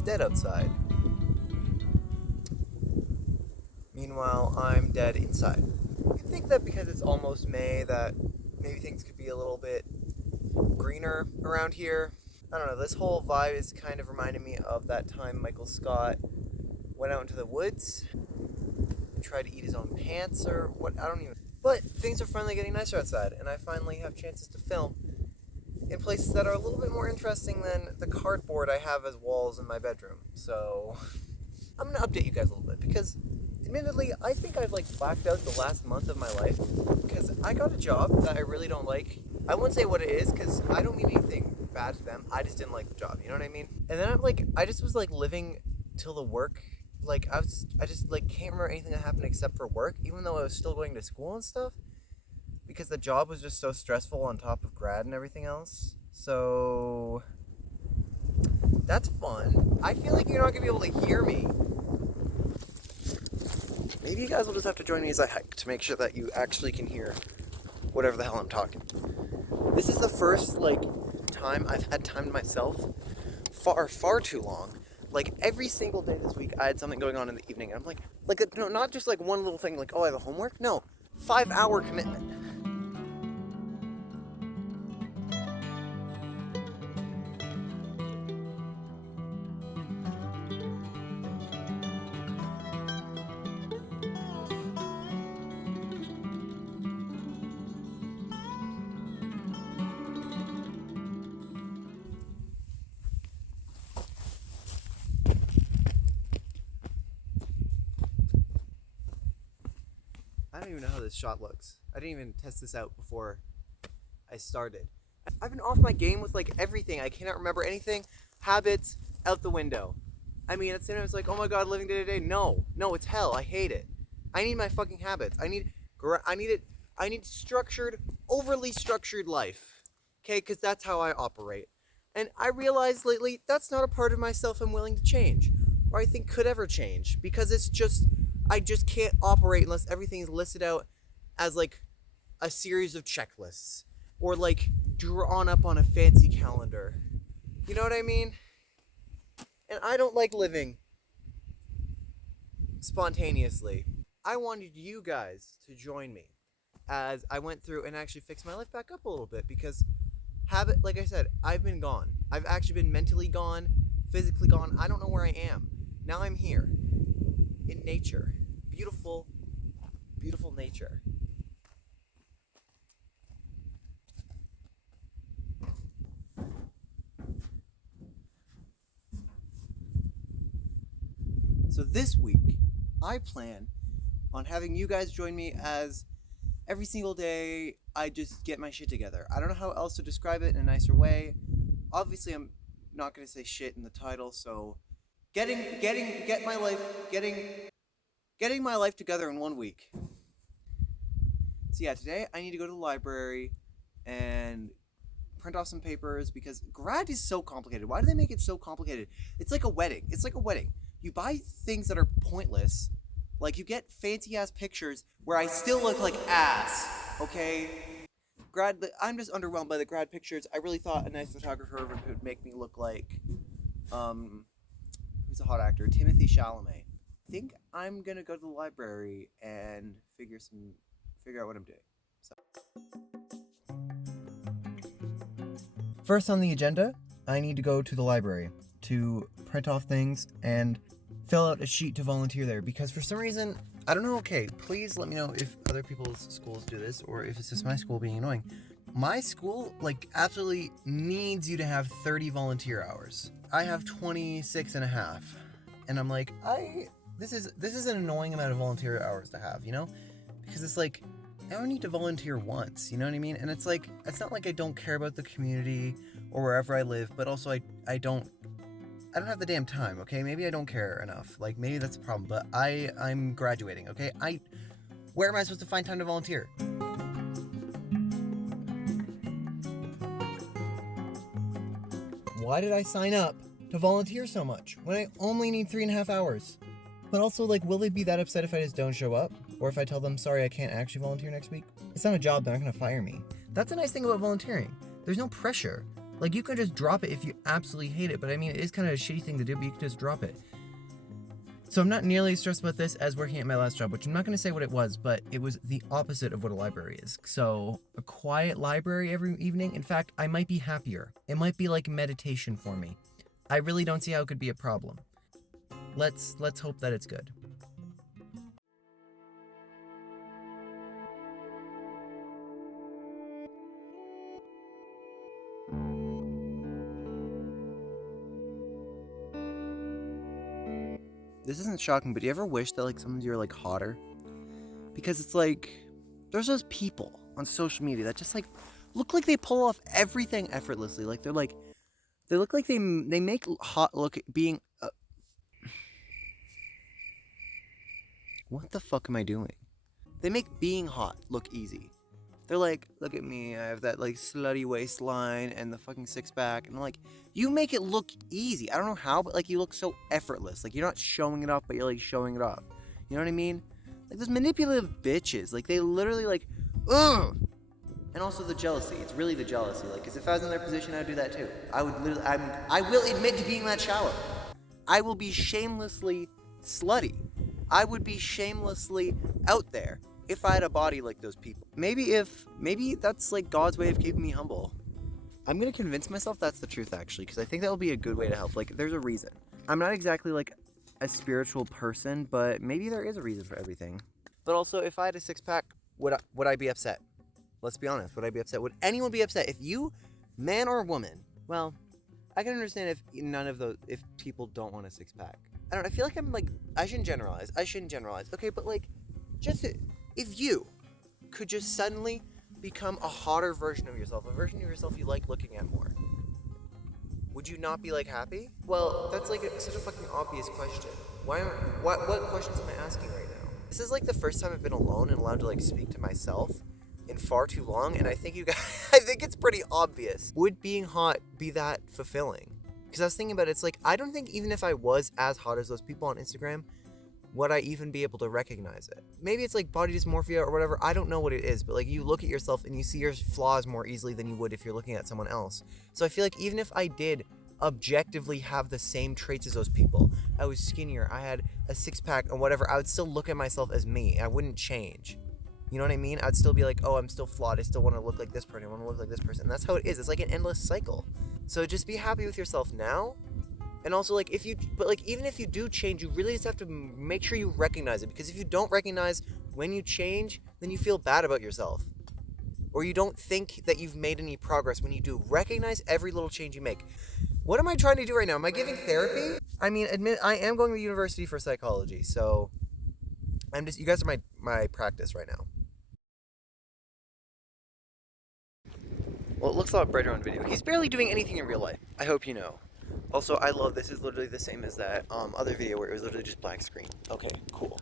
is dead outside. Meanwhile, I'm dead inside. You'd think that because it's almost May that maybe things could be a little bit greener around here. I don't know, this whole vibe is kind of reminding me of that time Michael Scott went out into the woods and tried to eat his own pants or what, I don't even. But things are finally getting nicer outside, and I finally have chances to film in places that are a little bit more interesting than the cardboard I have as walls in my bedroom. So I'm gonna update you guys a little bit because admittedly, I think I've blacked out the last month of my life because I got a job that I really don't like. I won't say what it is because I don't mean anything bad to them. I just didn't like the job. You know what I mean? And then I just was living till the work. I just can't remember anything that happened except for work, even though I was still going to school and stuff, because the job was just so stressful on top of grad and everything else. So that's fun. I feel like you're not gonna be able to hear me. Maybe you guys will just have to join me as I hike to make sure that you actually can hear whatever the hell I'm talking. This is the first time I've had time to myself far too long. Every single day this week I had something going on in the evening, and I'm no, not just one little thing I have a homework. No, 5-hour commitment. I don't even know how this shot looks. I didn't even test this out before I started. I've been off my game with everything. I cannot remember anything. Habits out the window. I mean, it's sometimes oh my god, living day to day. No, it's hell. I hate it. I need my fucking habits. I need structured, overly structured life. Okay, because that's how I operate. And I realized lately that's not a part of myself I'm willing to change, or I think could ever change, because I just can't operate unless everything is listed out as a series of checklists or drawn up on a fancy calendar. You know what I mean? And I don't like living spontaneously. I wanted you guys to join me as I went through and actually fix my life back up a little bit, because like I said, I've been gone. I've actually been mentally gone, physically gone. I don't know where I am. Now I'm here in nature. Beautiful, beautiful nature. So this week, I plan on having you guys join me as every single day I just get my shit together. I don't know how else to describe it in a nicer way. Obviously, I'm not going to say shit in the title, so getting my life together in 1 week. So yeah, today I need to go to the library and print off some papers, because grad is so complicated. Why do they make it so complicated? It's like a wedding. You buy things that are pointless. You get fancy ass pictures where I still look like ass, okay? I'm just underwhelmed by the grad pictures. I really thought a nice photographer would make me look like, who's a hot actor? Timothy Chalamet. I think I'm gonna go to the library and figure out what I'm doing. So. First on the agenda, I need to go to the library to print off things and fill out a sheet to volunteer there, because for some reason, I don't know, okay, please let me know if other people's schools do this or if it's just my school being annoying. My school, absolutely needs you to have 30 volunteer hours. I have 26 and a half. And I'm this is an annoying amount of volunteer hours to have, you know? Because it's I don't need to volunteer once, you know what I mean? And it's not like I don't care about the community or wherever I live, but also I don't have the damn time, okay? Maybe I don't care enough. Maybe that's a problem, but I'm graduating, okay? Where am I supposed to find time to volunteer? Why did I sign up to volunteer so much when I only need 3.5 hours? But also, will they be that upset if I just don't show up? Or if I tell them, sorry, I can't actually volunteer next week? It's not a job, they're not gonna fire me. That's a nice thing about volunteering. There's no pressure. Like, you can just drop it if you absolutely hate it, but I mean, it is kind of a shitty thing to do, but you can just drop it. So I'm not nearly as stressed about this as working at my last job, which I'm not going to say what it was, but it was the opposite of what a library is. So a quiet library every evening, in fact, I might be happier. It might be like meditation for me. I really don't see how it could be a problem. Let's hope that it's good. This isn't shocking, but do you ever wish that like sometimes you're like hotter? Because it's like there's those people on social media that just like look like they pull off everything effortlessly. Like they look like they make hot look being what the fuck am I doing? They make being hot look easy. They're like, look at me, I have that like slutty waistline and the fucking six pack, and I'm like, you make it look easy. I don't know how, but like you look so effortless. Like you're not showing it off, but you're like showing it off. You know what I mean? Like those manipulative bitches, like they literally like, ugh. And also the jealousy. It's really the jealousy. Like, cause if I was in their position, I'd do that too. I would literally, I will admit to being that shallow. I will be shamelessly slutty. I would be shamelessly out there if I had a body like those people. Maybe that's like God's way of keeping me humble. I'm gonna convince myself that's the truth actually, because I think that will be a good way to help. Like, there's a reason. I'm not exactly like a spiritual person, but maybe there is a reason for everything. But also, if I had a six pack, would I be upset? Let's be honest. Would I be upset? Would anyone be upset if you, man or woman? Well, I can understand if people don't want a six pack. I don't know. I feel like I shouldn't generalize. Okay, but like, just if you could just suddenly become a hotter version of yourself, a version of yourself you like looking at more, would you not be like happy? Well, that's like such a fucking obvious question. What questions am I asking right now? This is like the first time I've been alone and allowed to like speak to myself in far too long, and I think I think it's pretty obvious. Would being hot be that fulfilling? Because I was thinking about it, it's like, I don't think even if I was as hot as those people on Instagram, would I even be able to recognize it? Maybe it's like body dysmorphia or whatever, I don't know what it is, but like you look at yourself and you see your flaws more easily than you would if you're looking at someone else. So I feel like even if I did objectively have the same traits as those people, I was skinnier, I had a six pack or whatever, I would still look at myself as me. I wouldn't change. You know what I mean? I'd still be like, oh, I'm still flawed. I still want to look like this person. I want to look like this person. And that's how it is. It's like an endless cycle. So just be happy with yourself now. And also, like, even if you do change, you really just have to make sure you recognize it. Because if you don't recognize when you change, then you feel bad about yourself. Or you don't think that you've made any progress when you do. Recognize every little change you make. What am I trying to do right now? Am I giving therapy? I mean, I am going to university for psychology. So you guys are my practice right now. Well, it looks a lot brighter on video. He's barely doing anything in real life. I hope you know. Also, I love this is literally the same as that other video where it was literally just black screen. Okay, cool.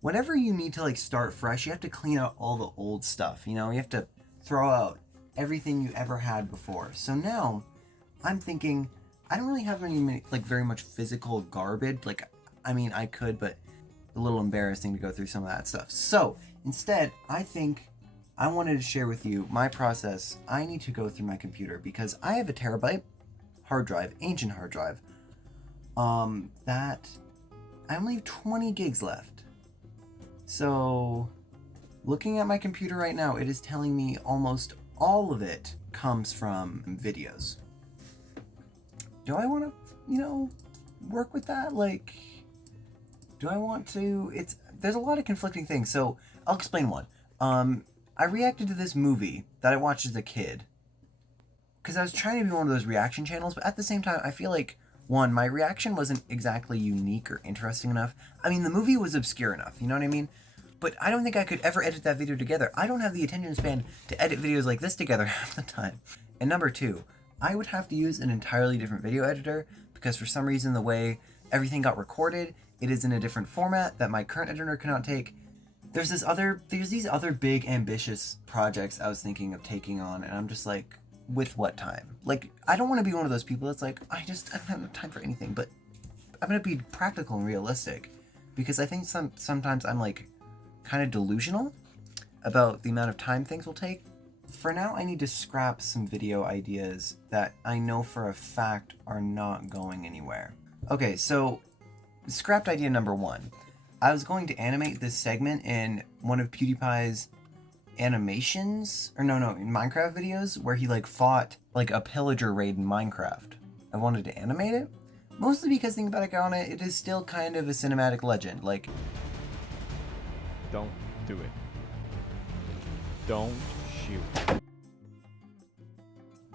Whenever you need to like start fresh, you have to clean out all the old stuff, you know? You have to throw out everything you ever had before. So now I'm thinking I don't really have any like very much physical garbage. Like, I mean, I could, but a little embarrassing to go through some of that stuff. So instead, I think I wanted to share with you my process. I need to go through my computer because I have a terabyte hard drive, ancient hard drive, that I only have 20 gigs left. So, looking at my computer right now, it is telling me almost all of it comes from videos. Do I want to, work with that? Like, do I want to? There's a lot of conflicting things, so I'll explain one. I reacted to this movie that I watched as a kid, because I was trying to be one of those reaction channels, but at the same time, I feel like, one, my reaction wasn't exactly unique or interesting enough. I mean, the movie was obscure enough, you know what I mean? But I don't think I could ever edit that video together. I don't have the attention span to edit videos like this together half the time. And number two, I would have to use an entirely different video editor because for some reason the way everything got recorded. It is in a different format that my current editor cannot take. There's these other big ambitious projects I was thinking of taking on, and I'm just like, with what time? Like, I don't want to be one of those people that's like, I don't have time for anything, but I'm gonna be practical and realistic, because I think sometimes I'm like kind of delusional about the amount of time things will take. For now, I need to scrap some video ideas that I know for a fact are not going anywhere. Okay, so scrapped idea number 1. I was going to animate this segment in one of PewDiePie's animations, or no, in Minecraft videos, where he like fought like a pillager raid in Minecraft. I wanted to animate it, mostly because thinking about it, it is still kind of a cinematic legend. Like, don't do it. Don't shoot.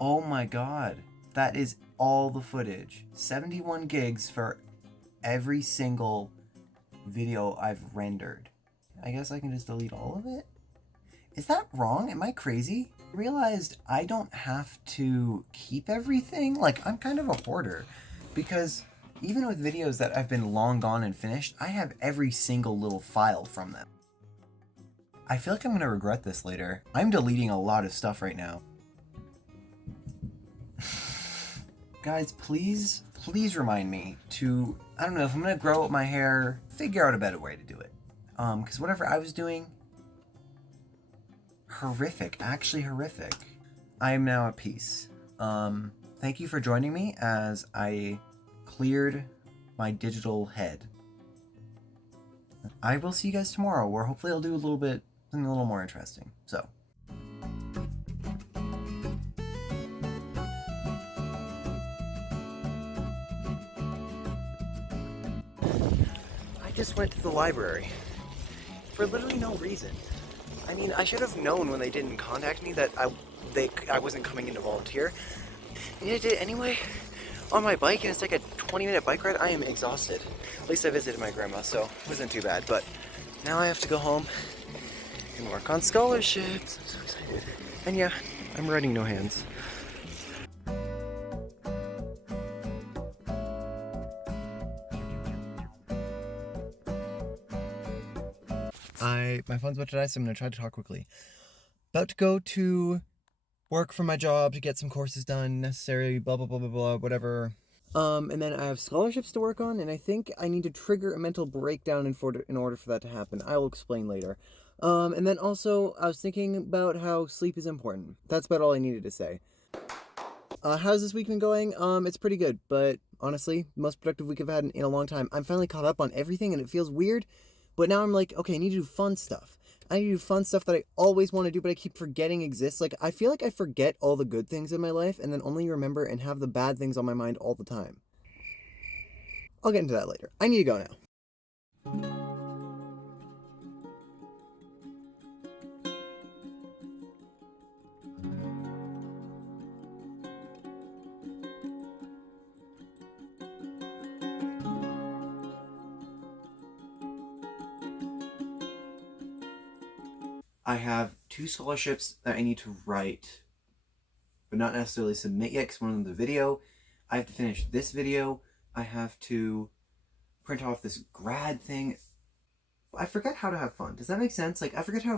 Oh my god, that is all the footage. 71 gigs for every single video I've rendered. I guess I can just delete all of it? Is that wrong? Am I crazy? I realized I don't have to keep everything. Like, I'm kind of a hoarder, because even with videos that have been long gone and finished, I have every single little file from them. I feel like I'm gonna regret this later. I'm deleting a lot of stuff right now. Guys, please remind me to, I don't know, if I'm gonna grow up my hair, figure out a better way to do it. Because whatever I was doing, horrific, actually horrific. I am now at peace. Thank you for joining me as I cleared my digital head. I will see you guys tomorrow, where hopefully I'll do something a little more interesting. So. I just went to the library for literally no reason. I mean, I should have known when they didn't contact me that I wasn't coming in to volunteer. And yet I did it anyway on my bike, and it's like a 20-minute bike ride. I am exhausted. At least I visited my grandma, so it wasn't too bad. But now I have to go home and work on scholarships. I'm so excited. And yeah, I'm writing no hands. My phone's about to die, so I'm going to try to talk quickly. About to go to work for my job to get some courses done, necessary, blah, blah, blah, blah, blah, whatever. And then I have scholarships to work on, and I think I need to trigger a mental breakdown in order for that to happen. I will explain later. And then also, I was thinking about how sleep is important. That's about all I needed to say. How's this week been going? It's pretty good, but honestly, most productive week I've had in a long time. I'm finally caught up on everything, and it feels weird. But now I'm like, okay, I need to do fun stuff. I need to do fun stuff that I always want to do, but I keep forgetting exists. Like, I feel like I forget all the good things in my life and then only remember and have the bad things on my mind all the time. I'll get into that later. I need to go now. I have 2 scholarships that I need to write, but not necessarily submit yet, because one of them is a video. I have to finish this video. I have to print off this grad thing. I forget how to have fun. Does that make sense? Like, I forget how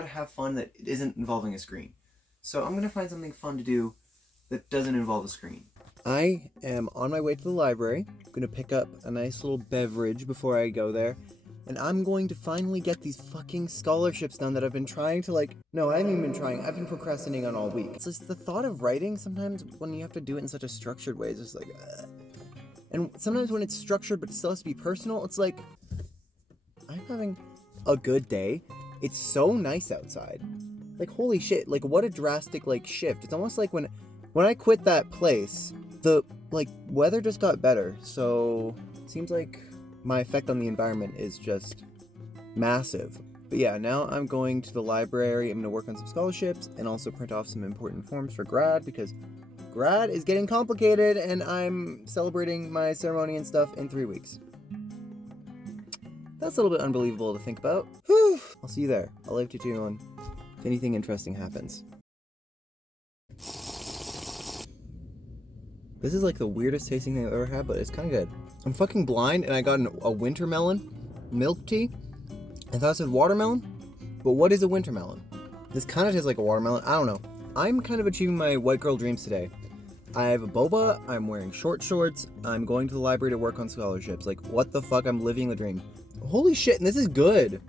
to have fun that isn't involving a screen. So I'm gonna find something fun to do that doesn't involve a screen. I am on my way to the library. I'm gonna pick up a nice little beverage before I go there. And I'm going to finally get these fucking scholarships done that I've been trying to, no, I haven't even been trying. I've been procrastinating on all week. It's just the thought of writing sometimes when you have to do it in such a structured way is just like, ugh. And sometimes when it's structured but it still has to be personal, it's like, I'm having a good day. It's so nice outside. Like, holy shit, like, what a drastic, shift. It's almost like when I quit that place, the, weather just got better. So, it seems like my effect on the environment is just massive. But yeah, now I'm going to the library. I'm going to work on some scholarships and also print off some important forms for grad, because grad is getting complicated and I'm celebrating my ceremony and stuff in 3 weeks. That's a little bit unbelievable to think about. Whew. I'll see you there. I'll live to tune on if anything interesting happens. This is like the weirdest tasting thing I've ever had, but it's kind of good. I'm fucking blind, and I got a winter melon milk tea. I thought it said watermelon, but what is a winter melon? This kind of tastes like a watermelon. I don't know. I'm kind of achieving my white girl dreams today. I have a boba, I'm wearing short shorts, I'm going to the library to work on scholarships. Like, what the fuck? I'm living the dream. Holy shit, and this is good.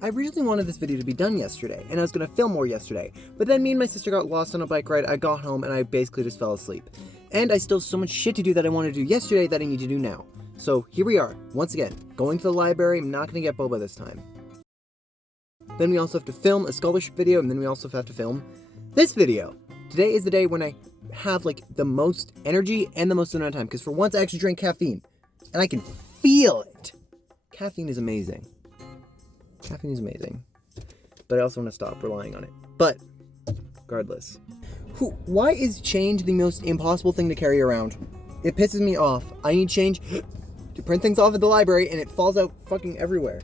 I originally wanted this video to be done yesterday, and I was gonna film more yesterday, but then me and my sister got lost on a bike ride, I got home, and I basically just fell asleep. And I still have so much shit to do that I wanted to do yesterday that I need to do now. So here we are, once again, going to the library. I'm not gonna get boba this time. Then we also have to film a scholarship video, and then we also have to film this video. Today is the day when I have like the most energy and the most amount of time, because for once I actually drank caffeine, and I can feel it. Caffeine is amazing. Caffeine is amazing. But I also want to stop relying on it. But, regardless. Why is change the most impossible thing to carry around? It pisses me off. I need change to print things off at the library, and it falls out fucking everywhere.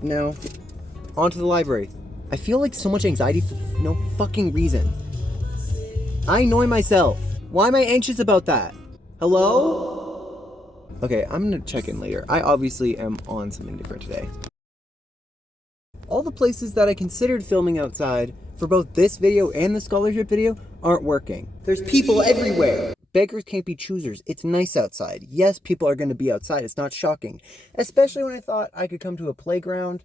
No. Onto the library. I feel like so much anxiety for no fucking reason. I annoy myself. Why am I anxious about that? Hello? Okay, I'm gonna check in later. I obviously am on something different today. All the places that I considered filming outside for both this video and the scholarship video aren't working. There's people everywhere. Beggars can't be choosers. It's nice outside. Yes, people are going to be outside. It's not shocking. Especially when I thought I could come to a playground.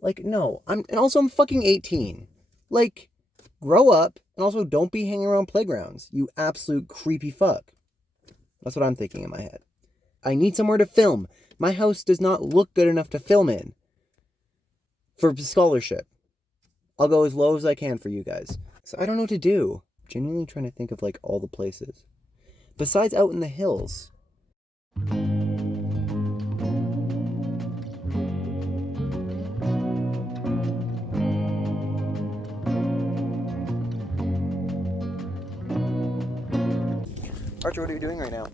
Like, no. And also I'm fucking 18. Like, grow up, and also don't be hanging around playgrounds. You absolute creepy fuck. That's what I'm thinking in my head. I need somewhere to film. My house does not look good enough to film in. For scholarship. I'll go as low as I can for you guys. So I don't know what to do. I'm genuinely trying to think of like all the places. Besides out in the hills. Archer, what are you doing right now?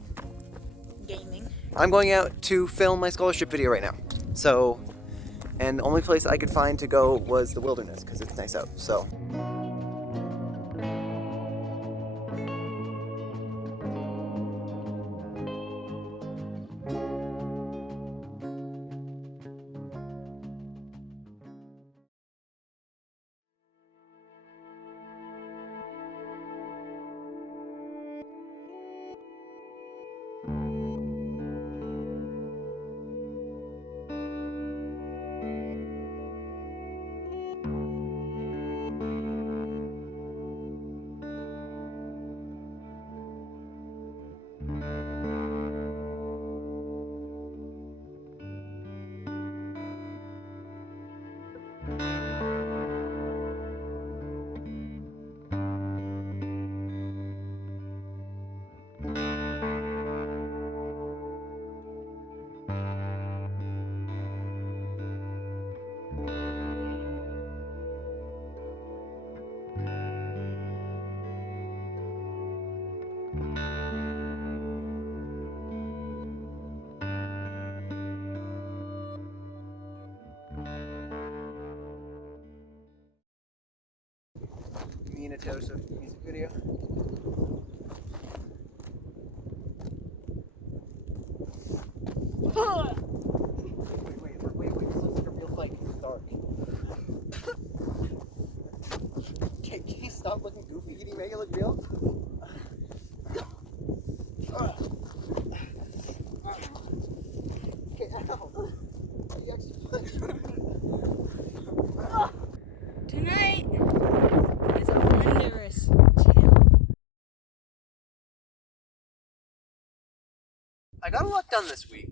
Gaming. I'm going out to film my scholarship video right now. So, and the only place I could find to go was the wilderness because it's nice out. So. Me and a Joseph music video. Wait, this looks like a real fight. It's dark. Can you stop looking goofy? Can you make it look real? Okay, ow. You actually punched. Tonight is a fun I got a lot done this week,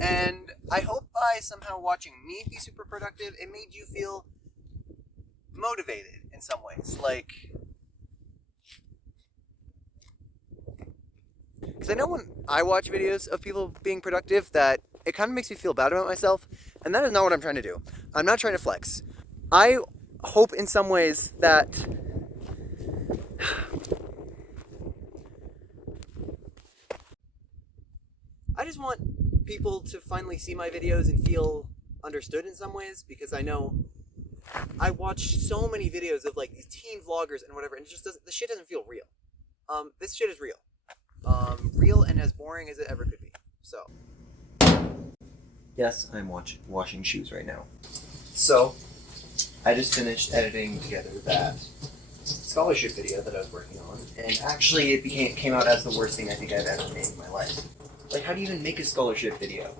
and I hope by somehow watching me be super productive, it made you feel motivated in some ways. Like, because I know when I watch videos of people being productive that it kind of makes me feel bad about myself, and that is not what I'm trying to do. I'm not trying to flex. I hope in some ways that I just want people to finally see my videos and feel understood in some ways, because I know I watch so many videos of like these teen vloggers and whatever, and it just doesn't, the shit doesn't feel real. This shit is real. Real and as boring as it ever could be. So, yes, I'm washing shoes right now. So, I just finished editing together that scholarship video that I was working on, and actually it came out as the worst thing I think I've ever made in my life. Like, how do you even make a scholarship video?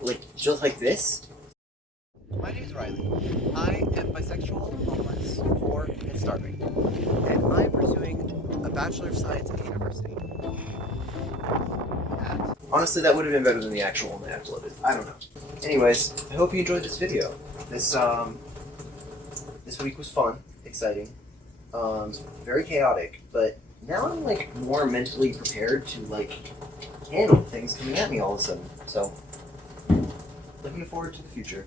Like, just like this? My name is Riley. I am bisexual, homeless, poor, and starving. And I'm pursuing a Bachelor of Science at university. Honestly, that would have been better than the actual one I uploaded. I don't know. Anyways, I hope you enjoyed this video. This week was fun, exciting, very chaotic, but now I'm like more mentally prepared to like handle things coming at me all of a sudden. So, looking forward to the future.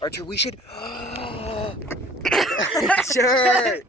Archer, we should. Sure.